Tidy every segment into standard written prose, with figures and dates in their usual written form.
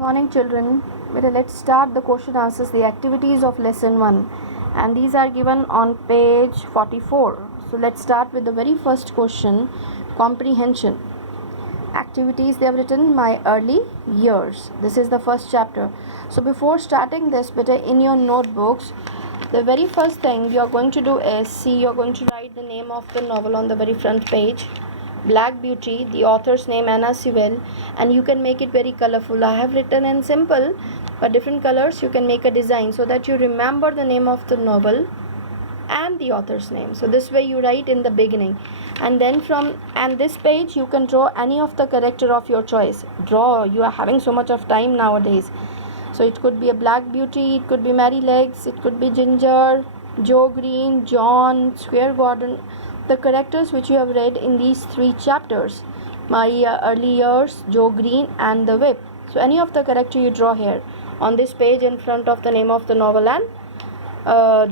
Morning children. Let's start the question answers, the activities of lesson 1, and these are given on page 44. So let's start with the very first question, comprehension. Activities they have written, my early years. This is the first chapter. So before starting this, in your notebooks, the very first thing you are going to do is you're going to write the name of the novel on the very front page. Black Beauty, the author's name Anna Sewell, and you can make it very colorful. I have written in simple but different colors. You can make a design so that you remember the name of the novel and the author's name. So this way you write in the beginning, and then and this page you can draw any of the character of your choice. You are having so much of time nowadays, so it could be a Black Beauty, it could be Mary Legs, it could be Ginger, Joe Green, John, Square Gordon, the characters which you have read in these 3 chapters, my early years, Joe Green, and the Whip. So any of the character you draw here on this page in front of the name of the novel and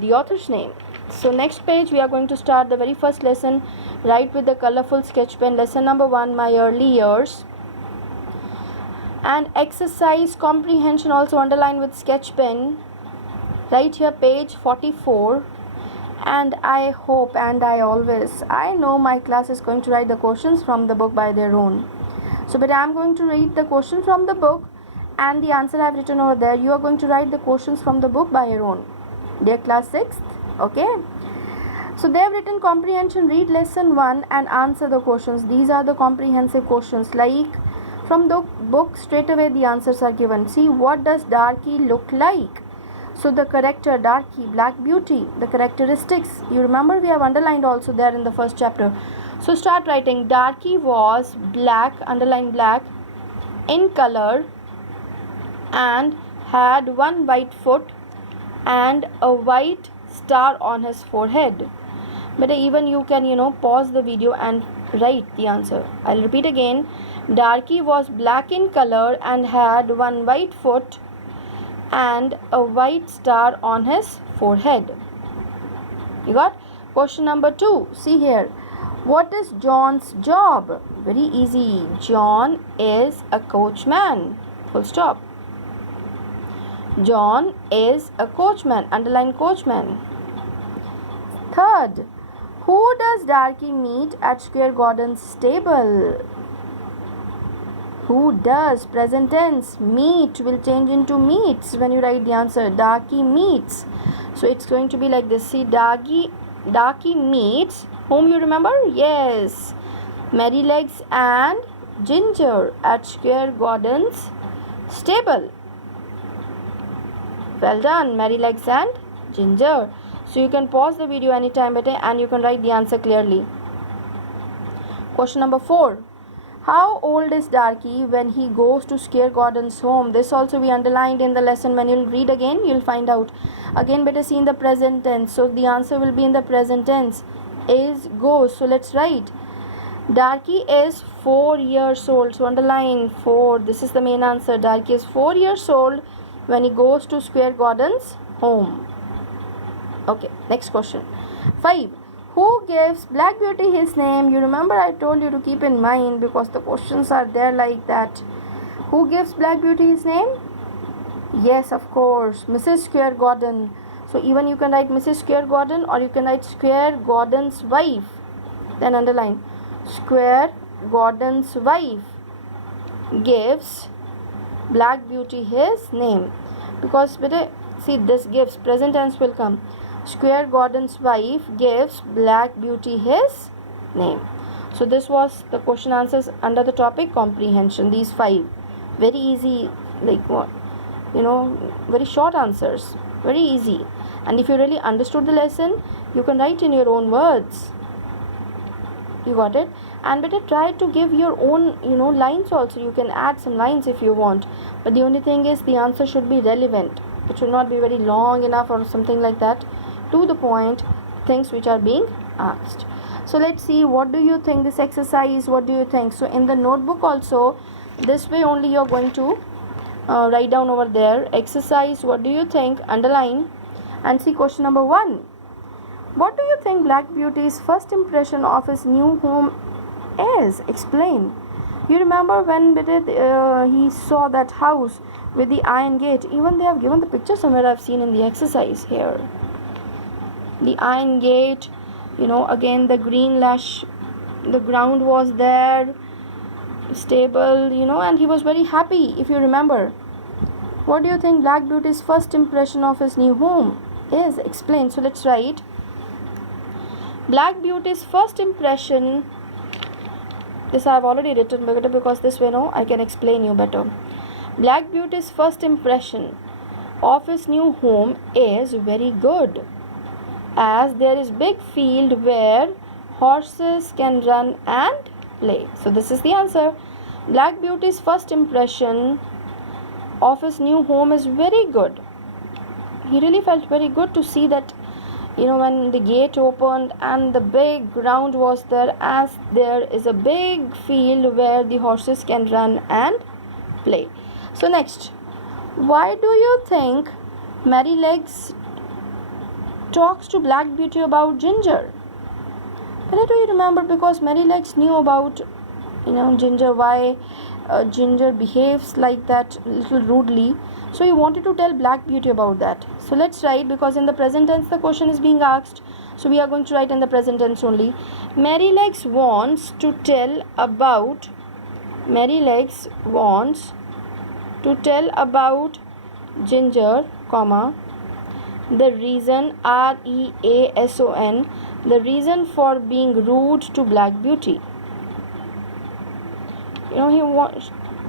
the author's name. So next page we are going to start the very first lesson. Write with the colorful sketch pen. Lesson number 1, my early years. And exercise comprehension also underline with sketch pen. Write here page 44. And I hope and I know my class is going to write the questions from the book by their own. So but I am going to read the question from the book and the answer I have written over there. You are going to write the questions from the book by your own. Dear class 6th, okay. So they have written comprehension. Read lesson 1 and answer the questions. These are the comprehensive questions. Like from the book, straight away the answers are given. See, what does Darky look like? So the character Darky, Black Beauty, the characteristics, you remember we have underlined also there in the first chapter. So start writing. Darky was black, underline black, in color and had 1 white foot and a white star on his forehead. But even you can pause the video and write the answer. I'll repeat again. Darky was black in color and had 1 white foot and a white star on his forehead. You got? Question number 2. See here. What is John's job? Very easy. John is a coachman. Full stop. John is a coachman. Underline coachman. Third. Who does Darky meet at Square Gordon's stable? Who does? Present tense. Meet will change into meets when you write the answer. Darky meets. So it's going to be like this. See, Darky meets. Whom you remember? Yes. Mary Legs and Ginger at Square Gordon's stable. Well done. Mary Legs and Ginger. So you can pause the video anytime and you can write the answer clearly. Question number 4. How old is Darky when he goes to Square Gordon's home? This also we underlined in the lesson. When you'll read again, you'll find out. Again, better see in the present tense. So the answer will be in the present tense. Is goes. So let's write. Darky is 4 years old. So underline 4. This is the main answer. Darky is 4 years old when he goes to Square Gordon's home. Okay, next question. 5. Who gives Black Beauty his name? You remember I told you to keep in mind because the questions are there like that. Who gives Black Beauty his name? Yes, of course, Mrs. Square Gordon. So even you can write Mrs. Square Gordon or you can write Square Gordon's wife. Then underline. Square Gordon's wife gives Black Beauty his name. Because see, this gives, present tense will come. Square Gordon's wife gives Black Beauty his name. So this was the question answers under the topic comprehension. These 5 very easy, like what very short answers, very easy. And if you really understood the lesson, you can write in your own words. You got it? And better try to give your own lines also. You can add some lines if you want, but the only thing is the answer should be relevant. It should not be very long enough or something like that. To the point, things which are being asked. So let's see, what do you think this exercise? What do you think? So in the notebook also, this way only you're going to write down over there exercise. What do you think? Underline and see question number 1. What do you think Black Beauty's first impression of his new home is? Explain. You remember when he saw that house with the iron gate? Even they have given the picture somewhere, I've seen in the exercise here. The iron gate, again the green lash, the ground was there, stable, and he was very happy, if you remember. What do you think Black Beauty's first impression of his new home is? Explain. So let's write. Black Beauty's first impression, this I have already written better because this way I can explain you better. Black Beauty's first impression of his new home is very good, as there is big field where horses can run and play. So this is the answer. Black Beauty's first impression of his new home is very good. He really felt very good to see that, when the gate opened and the big ground was there, as there is a big field where the horses can run and play. So next, why do you think Merrylegs talks to Black Beauty about Ginger? Why do you remember? Because Merrylegs knew about Ginger, why Ginger behaves like that little rudely, so he wanted to tell Black Beauty about that. So let's write, because in the present tense the question is being asked, so we are going to write in the present tense only. Merrylegs wants to tell about Ginger, the reason, reason, the reason for being rude to Black Beauty.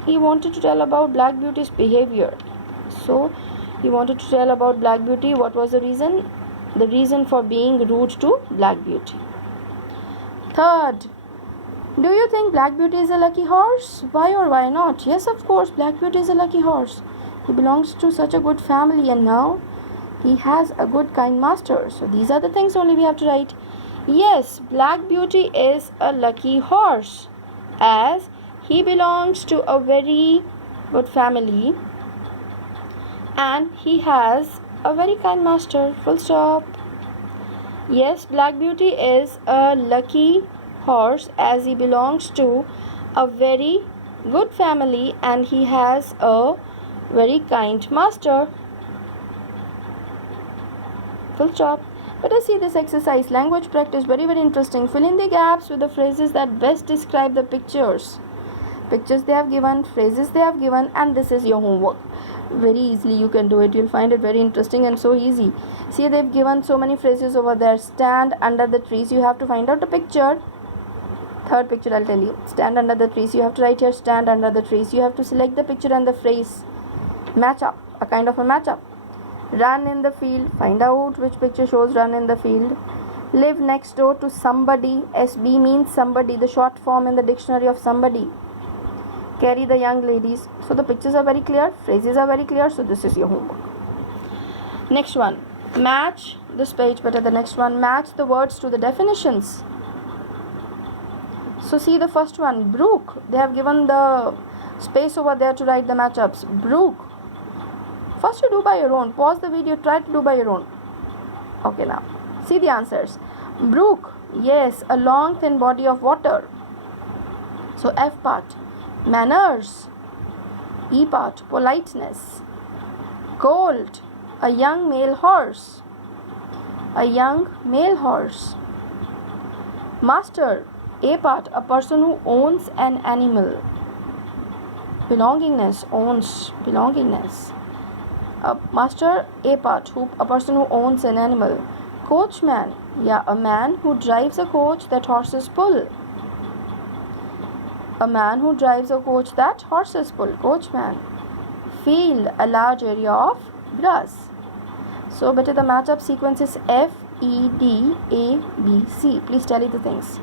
He wanted to tell about Black Beauty's behavior. So he wanted to tell about Black Beauty. What was the reason? The reason for being rude to Black Beauty. Third, do you think Black Beauty is a lucky horse? Why or why not? Yes, of course, Black Beauty is a lucky horse. He belongs to such a good family, and now he has a good kind master. So these are the things only we have to write. Yes, Black Beauty is a lucky horse, as he belongs to a very good family and he has a very kind master. Full stop. Yes, Black Beauty is a lucky horse as he belongs to a very good family and he has a very kind master. Full stop. Let us see this exercise. Language practice. Very, very interesting. Fill in the gaps with the phrases that best describe the pictures. Pictures they have given, phrases they have given, and this is your homework. Very easily you can do it. You'll find it very interesting and so easy. See, they've given so many phrases over there. Stand under the trees. You have to find out the picture. Third picture I'll tell you. Stand under the trees. You have to write here stand under the trees. You have to select the picture and the phrase. Match up. A kind of a match up. Run in the field. Find out which picture shows run in the field. Live next door to somebody. SB means somebody. The short form in the dictionary of somebody. Carry the young ladies. So the pictures are very clear, phrases are very clear, so this is your homework. Next one, match this page better. The next one, match the words to the definitions. So see the first one, brook. They have given the space over there to write the matchups. Brook. First you do by your own. Pause the video, try to do by your own. Okay, now see the answers. Brook, yes, a long thin body of water. So F part. Manners. E part, politeness. Colt, a young male horse. A young male horse. Master, A part, a person who owns an animal. Belongingness, owns, belongingness. Master, A part, a person who owns an animal. Coachman, yeah, a man who drives a coach that horses pull. A man who drives a coach that horses pull. Coachman. Field, a large area of grass. So better the matchup sequence is F, E, D, A, B, C. Please tally the things.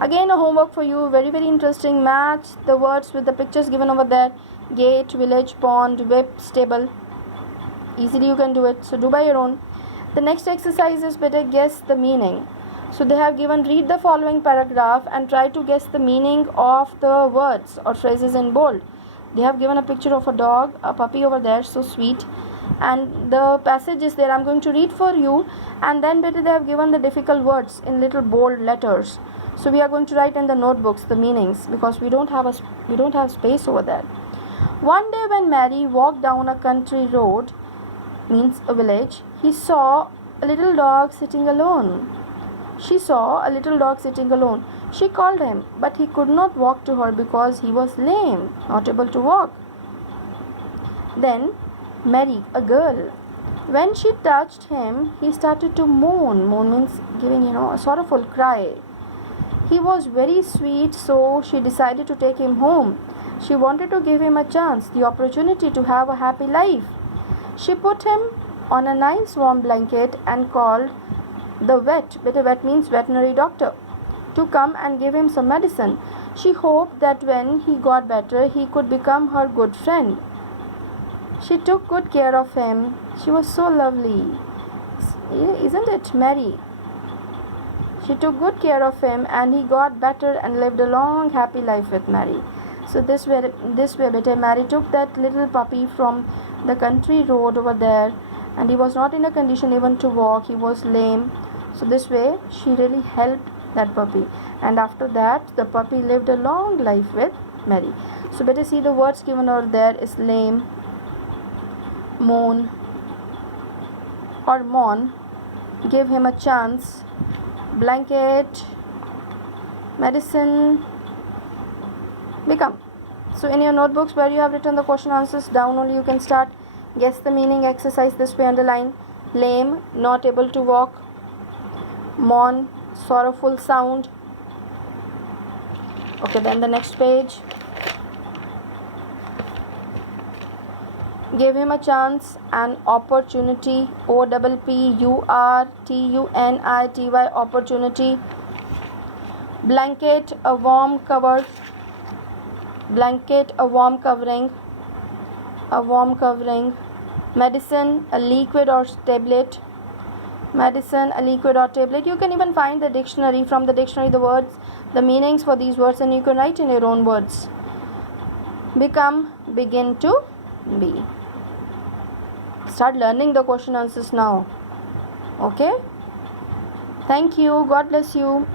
Again a homework for you. Very, very interesting. Match the words with the pictures given over there. Gate, village, pond, whip, stable. Easily you can do it. So do by your own. The next exercise is better guess the meaning. So they have given read the following paragraph and try to guess the meaning of the words or phrases in bold. They have given a picture of a dog, a puppy over there, so sweet. And the passage is there. I'm going to read for you and then better they have given the difficult words in little bold letters. So we are going to write in the notebooks the meanings because we don't have space over there. One day when Mary walked down a country road, means a village, he saw a little dog sitting alone. She saw a little dog sitting alone. She called him, but he could not walk to her because he was lame, not able to walk. Then Mary, a girl, when she touched him, he started to moan. Moan means giving, a sorrowful cry. He was very sweet, so she decided to take him home. She wanted to give him a chance, the opportunity to have a happy life. She put him on a nice warm blanket and called the vet means veterinary doctor, to come and give him some medicine. She hoped that when he got better, he could become her good friend. She took good care of him. She was so lovely. Isn't it, Mary? She took good care of him and he got better and lived a long happy life with Mary. So this way Mary took that little puppy from the country road over there, and he was not in a condition even to walk. He was lame. So this way she really helped that puppy, and after that the puppy lived a long life with Mary. So better see the words given over there is lame, moan or mourn, give him a chance, blanket, medicine, become. So in your notebooks where you have written the question answers, down only you can start. Guess the meaning exercise this way, underline. Lame, not able to walk. Mourn, sorrowful sound. Okay, then the next page. Give him a chance, an opportunity. OPPURTUNITY, opportunity. Blanket, a warm cover. Blanket, a warm covering. A warm covering. Medicine, a liquid or tablet. Medicine, a liquid or tablet. You can even find the dictionary, from the dictionary, the words, the meanings for these words, and you can write in your own words. Become, begin to be. Start learning the question answers now. Okay? Thank you. God bless you.